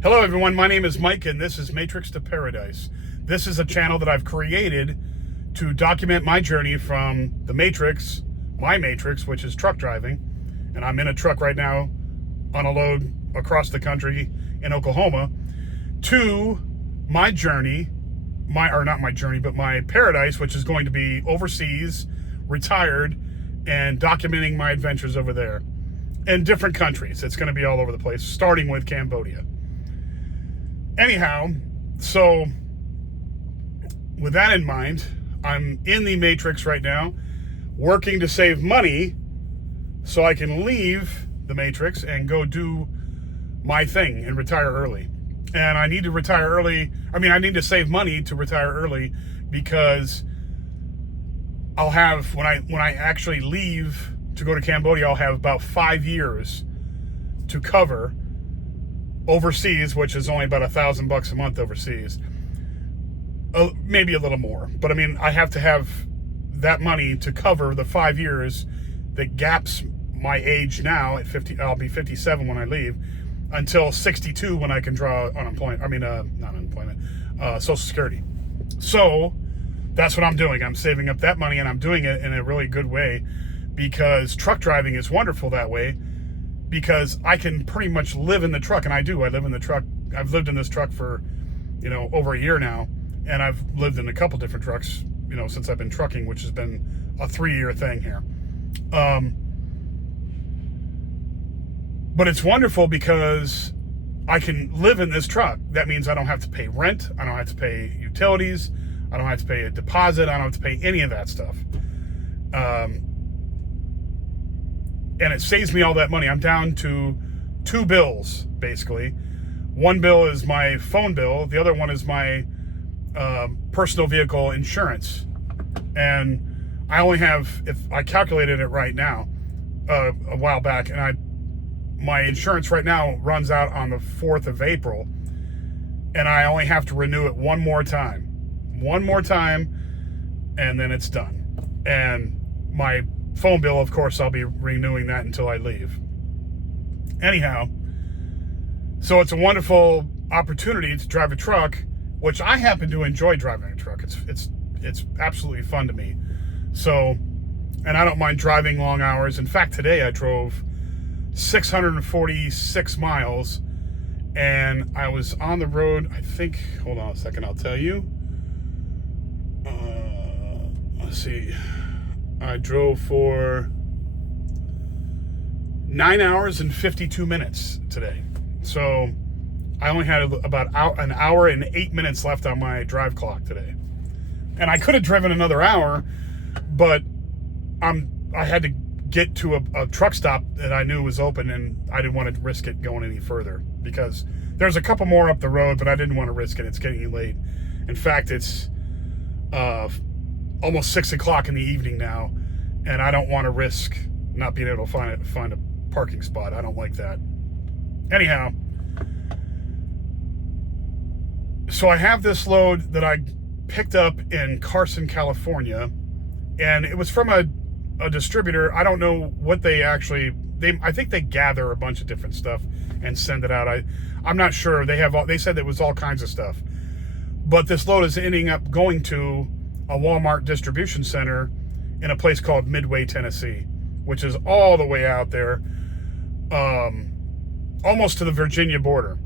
Hello everyone, my name is Mike and this is Matrix to Paradise. This is a channel that I've created to document my journey from the Matrix, my Matrix, which is truck driving, and I'm in a truck right now on a load across the country in Oklahoma, to my journey, my paradise, which is going to be overseas, retired, and documenting my adventures over there in different countries. It's going to be all over the place, starting with Cambodia. Anyhow, so with that in mind, I'm in the Matrix right now, working to save money so I can leave the Matrix and go do my thing and retire early. And I need to retire early. I need to save money to retire early, because I'll have, when I actually leave to go to Cambodia, I'll have about 5 years to cover overseas, which is only about $1,000 a month overseas. Maybe a little more. But I have to have that money to cover the 5 years that gaps my age now at 50. I'll be 57 when I leave, until 62 when I can draw unemployment. Not unemployment, Social Security. So that's what I'm doing. I'm saving up that money, and I'm doing it in a really good way, because truck driving is wonderful that way, because I can pretty much live in the truck, and I do. I live in the truck. I've lived in this truck for, over a year now, and I've lived in a couple different trucks, since I've been trucking, which has been a 3-year thing here. But it's wonderful because I can live in this truck. That means I don't have to pay rent. I don't have to pay utilities. I don't have to pay a deposit. I don't have to pay any of that stuff. And it saves me all that money. I'm down to 2 bills, basically. One bill is my phone bill. The other one is my personal vehicle insurance. And I only have, if I calculated it right now, a while back, and my insurance right now runs out on the 4th of April, and I only have to renew it one more time, and then it's done. And my phone bill, of course, I'll be renewing that until I leave. Anyhow, so it's a wonderful opportunity to drive a truck, which I happen to enjoy driving a truck. It's absolutely fun to me. So, and I don't mind driving long hours. In fact, today I drove 646 miles, and I was on the road, I think, hold on a second, I'll tell you. Let's see. I drove for 9 hours and 52 minutes today. So I only had about an hour and 8 minutes left on my drive clock today. And I could have driven another hour, but I had to get to a truck stop that I knew was open, and I didn't want to risk it going any further, because there's a couple more up the road, but I didn't want to risk it. It's getting late. In fact, it's almost 6 o'clock in the evening now, and I don't want to risk not being able to find a parking spot. I don't like that. Anyhow, so I have this load that I picked up in Carson, California, and it was from a distributor. I don't know what I think they gather a bunch of different stuff and send it out. I'm not sure. They said it was all kinds of stuff, but this load is ending up going to a Walmart distribution center in a place called Midway, Tennessee, which is all the way out there, almost to the Virginia border.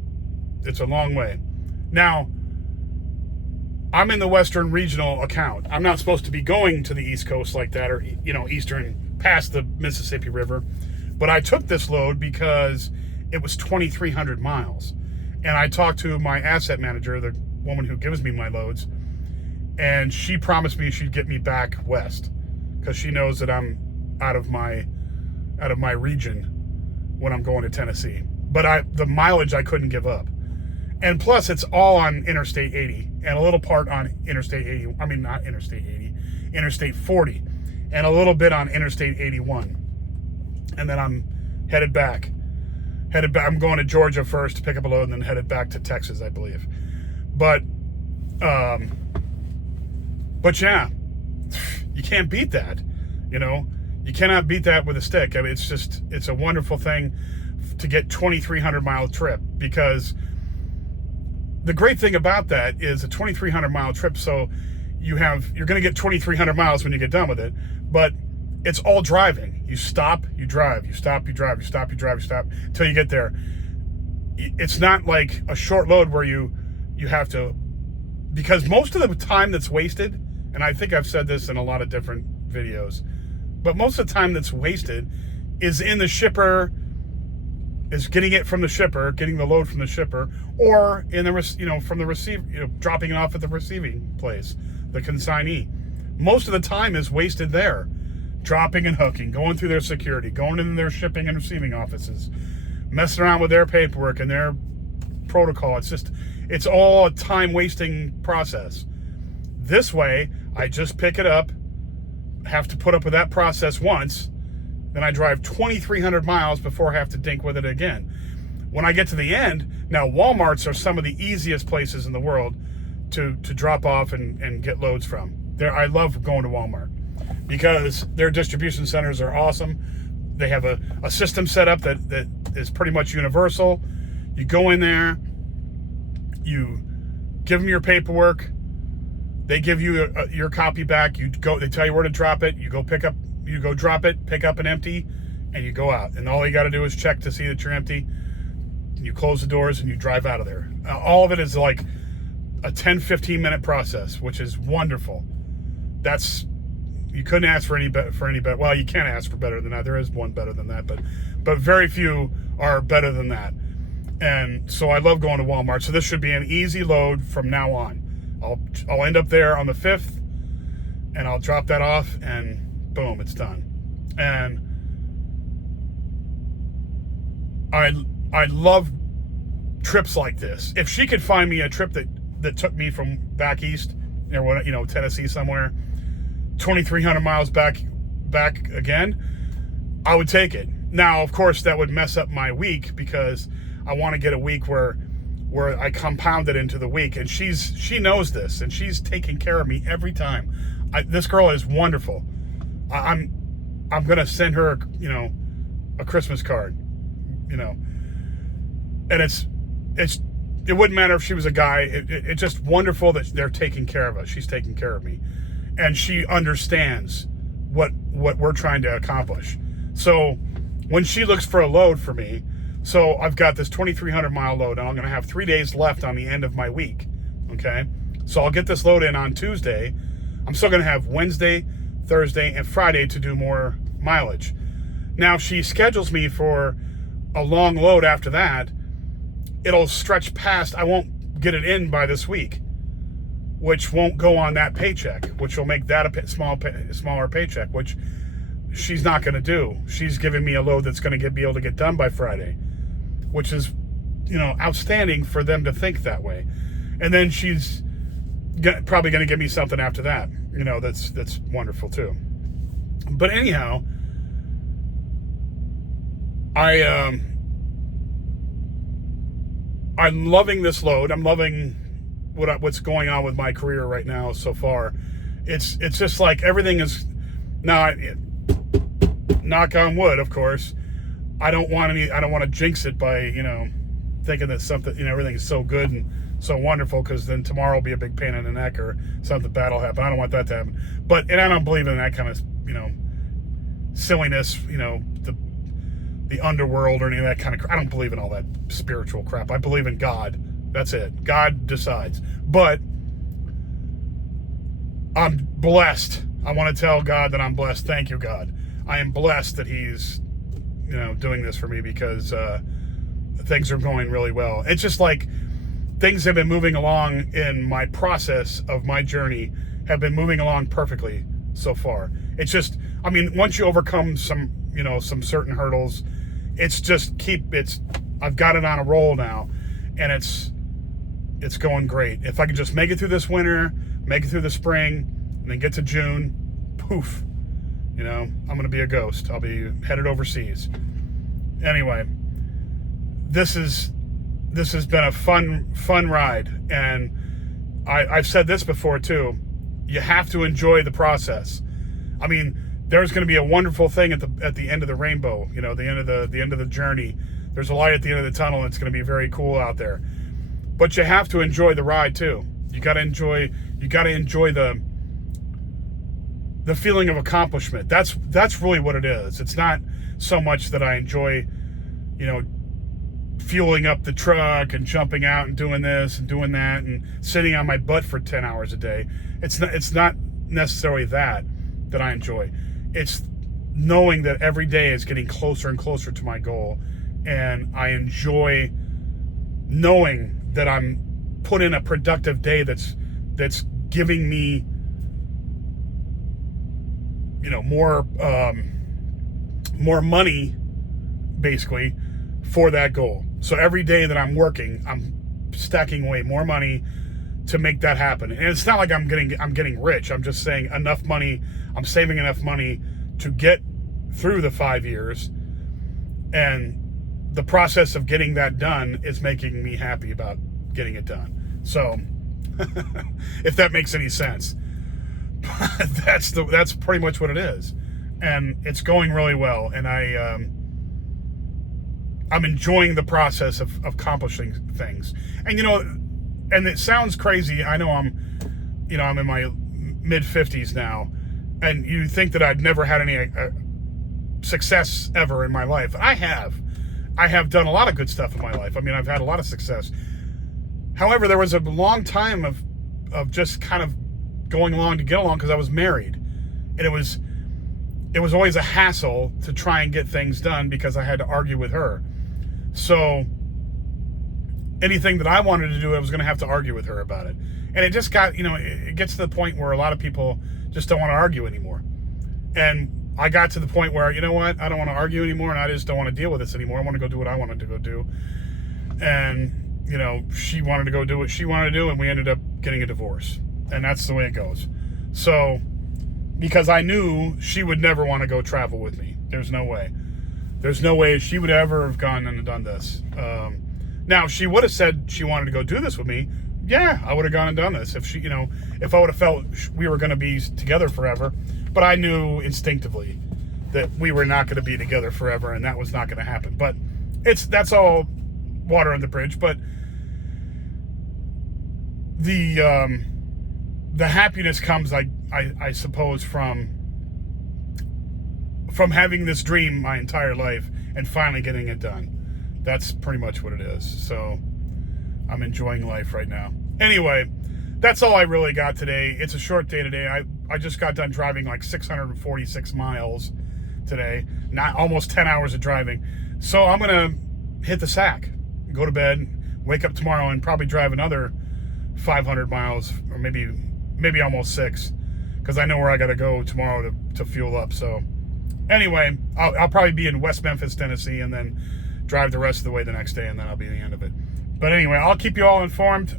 It's a long way. Now, I'm in the Western Regional account. I'm not supposed to be going to the East Coast like that, or, Eastern, past the Mississippi River. But I took this load because it was 2,300 miles. And I talked to my asset manager, the woman who gives me my loads, and she promised me she'd get me back west, because she knows that I'm out of my region when I'm going to Tennessee. But the mileage I couldn't give up. And plus, it's all on Interstate 80, and a little part on Interstate 80. Not Interstate 80, Interstate 40, and a little bit on Interstate 81. And then I'm headed back. I'm going to Georgia first to pick up a load, and then headed back to Texas, I believe. But yeah, you can't beat that. You cannot beat that with a stick. It's a wonderful thing to get 2,300 mile trip, because the great thing about that is a 2,300 mile trip. So you're going to get 2,300 miles when you get done with it, but it's all driving. You stop, you drive, you stop, you drive, you stop, you drive, you stop until you get there. It's not like a short load where you have to, because most of the time that's wasted, and I think I've said this in a lot of different videos, but most of the time that's wasted is in the shipper, is getting it from the shipper, getting the load from the shipper, or in the from the receiver, dropping it off at the receiving place, the consignee. Most of the time is wasted there, dropping and hooking, going through their security, going into their shipping and receiving offices, messing around with their paperwork and their protocol. It's all a time wasting process. This way, I just pick it up, have to put up with that process once, then I drive 2,300 miles before I have to dink with it again. When I get to the end, now Walmarts are some of the easiest places in the world to drop off and get loads from. I love going to Walmart because their distribution centers are awesome. They have a system set up that is pretty much universal. You go in there, you give them your paperwork, they give you your copy back. They tell you where to drop it. You go drop it, pick up an empty, and you go out. And all you got to do is check to see that you're empty. You close the doors and you drive out of there. All of it is like a 10-15 minute process, which is wonderful. You couldn't ask for any better. Well, you can't ask for better than that. There is one better than that, but very few are better than that. And so I love going to Walmart. So this should be an easy load from now on. I'll end up there on the 5th, and I'll drop that off, and boom, it's done. And I love trips like this. If she could find me a trip that took me from back east, Tennessee somewhere, 2,300 miles back again, I would take it. Now, of course, that would mess up my week because I want to get a week where I compound it into the week. And she knows this, and she's taking care of me every time. This girl is wonderful. I'm gonna send her, a Christmas card, and it wouldn't matter if she was a guy. It's just wonderful that they're taking care of us. She's taking care of me, and she understands what we're trying to accomplish. So when she looks for a load for me, so I've got this 2,300 mile load, and I'm going to have 3 days left on the end of my week. Okay, so I'll get this load in on Tuesday. I'm still going to have Wednesday, Thursday, and Friday to do more mileage. Now, if she schedules me for a long load after that, it'll stretch past. I won't get it in by this week, which won't go on that paycheck, which will make that a smaller paycheck, which she's not going to do. She's giving me a load that's going to be able to get done by Friday, which is, outstanding for them to think that way. And then she's probably going to give me something after that, that's wonderful too. But anyhow, I'm loving this load. I'm loving what's going on with my career right now so far. It's just like everything is now. Knock on wood, of course. I don't want to jinx it by thinking that something everything is so good and so wonderful, because then tomorrow will be a big pain in the neck or something bad will happen. I don't want that to happen. And I don't believe in that kind of silliness. The underworld or any of that kind of. I don't believe in all that spiritual crap. I believe in God. That's it. God decides. But I'm blessed. I want to tell God that I'm blessed. Thank you, God. I am blessed that He's, doing this for me, because things are going really well. It's just like things have been moving along in my process of my journey, have been moving along perfectly so far. It's just, once you overcome some certain hurdles, I've got it on a roll now, and it's going great. If I can just make it through this winter, make it through the spring, and then get to June, poof, I'm going to be a ghost. I'll be headed overseas. Anyway, this has been a fun ride, and I've said this before too. You have to enjoy the process. There's going to be a wonderful thing at the end of the rainbow. The end of the journey. There's a light at the end of the tunnel, and it's going to be very cool out there. But you have to enjoy the ride too. You got to enjoy the feeling of accomplishment. That's really what it is. It's not so much that I enjoy, fueling up the truck and jumping out and doing this and doing that and sitting on my butt for 10 hours a day. It's not necessarily that I enjoy. It's knowing that every day is getting closer and closer to my goal, and I enjoy knowing that I'm put in a productive day that's giving me more money basically for that goal. So every day that I'm working, I'm stacking away more money to make that happen. And it's not like I'm getting rich. I'm just saying enough money. I'm saving enough money to get through the 5 years, and the process of getting that done is making me happy about getting it done. So if that makes any sense, that's pretty much what it is, and it's going really well. And I'm enjoying the process of accomplishing things. And and it sounds crazy. I know I'm in my mid 50s now, and you think that I'd never had any success ever in my life. I have done a lot of good stuff in my life. I mean, I've had a lot of success. However, there was a long time of just kind of going along to get along because I was married, and it was always a hassle to try and get things done because I had to argue with her. So anything that I wanted to do, I was going to have to argue with her about it. And it just got, it gets to the point where a lot of people just don't want to argue anymore. And I got to the point where, you know what, I don't want to argue anymore, and I just don't want to deal with this anymore. I want to go do what I wanted to go do. And, she wanted to go do what she wanted to do, and we ended up getting a divorce. And that's the way it goes. So, because I knew she would never want to go travel with me. There's no way. There's no way she would ever have gone and done this. Now, if she would have said she wanted to go do this with me, yeah, I would have gone and done this. If if I would have felt we were going to be together forever. But I knew instinctively that we were not going to be together forever, and that was not going to happen. But that's all water on the bridge. But the happiness comes, I suppose, from having this dream my entire life and finally getting it done. That's pretty much what it is. So I'm enjoying life right now. Anyway, that's all I really got today. It's a short day today. I just got done driving like 646 miles today. Not almost 10 hours of driving. So I'm going to hit the sack, go to bed, wake up tomorrow, and probably drive another 500 miles, or maybe almost 6, because I know where I got to go tomorrow to fuel up. So anyway, I'll probably be in West Memphis, Tennessee, and then drive the rest of the way the next day, and then I'll be at the end of it. But anyway, I'll keep you all informed.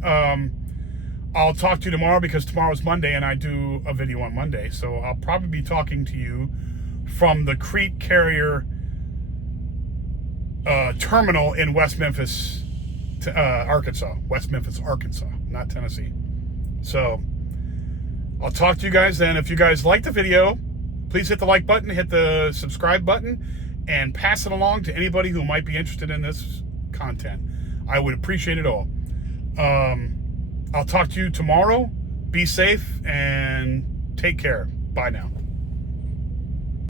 I'll talk to you tomorrow because tomorrow's Monday, and I do a video on Monday. So I'll probably be talking to you from the Crete Carrier terminal in West Memphis, Arkansas. West Memphis, Arkansas, not Tennessee. So I'll talk to you guys then. If you guys like the video, please hit the like button, hit the subscribe button, and pass it along to anybody who might be interested in this content. I would appreciate it all. I'll talk to you tomorrow. Be safe and take care. Bye now.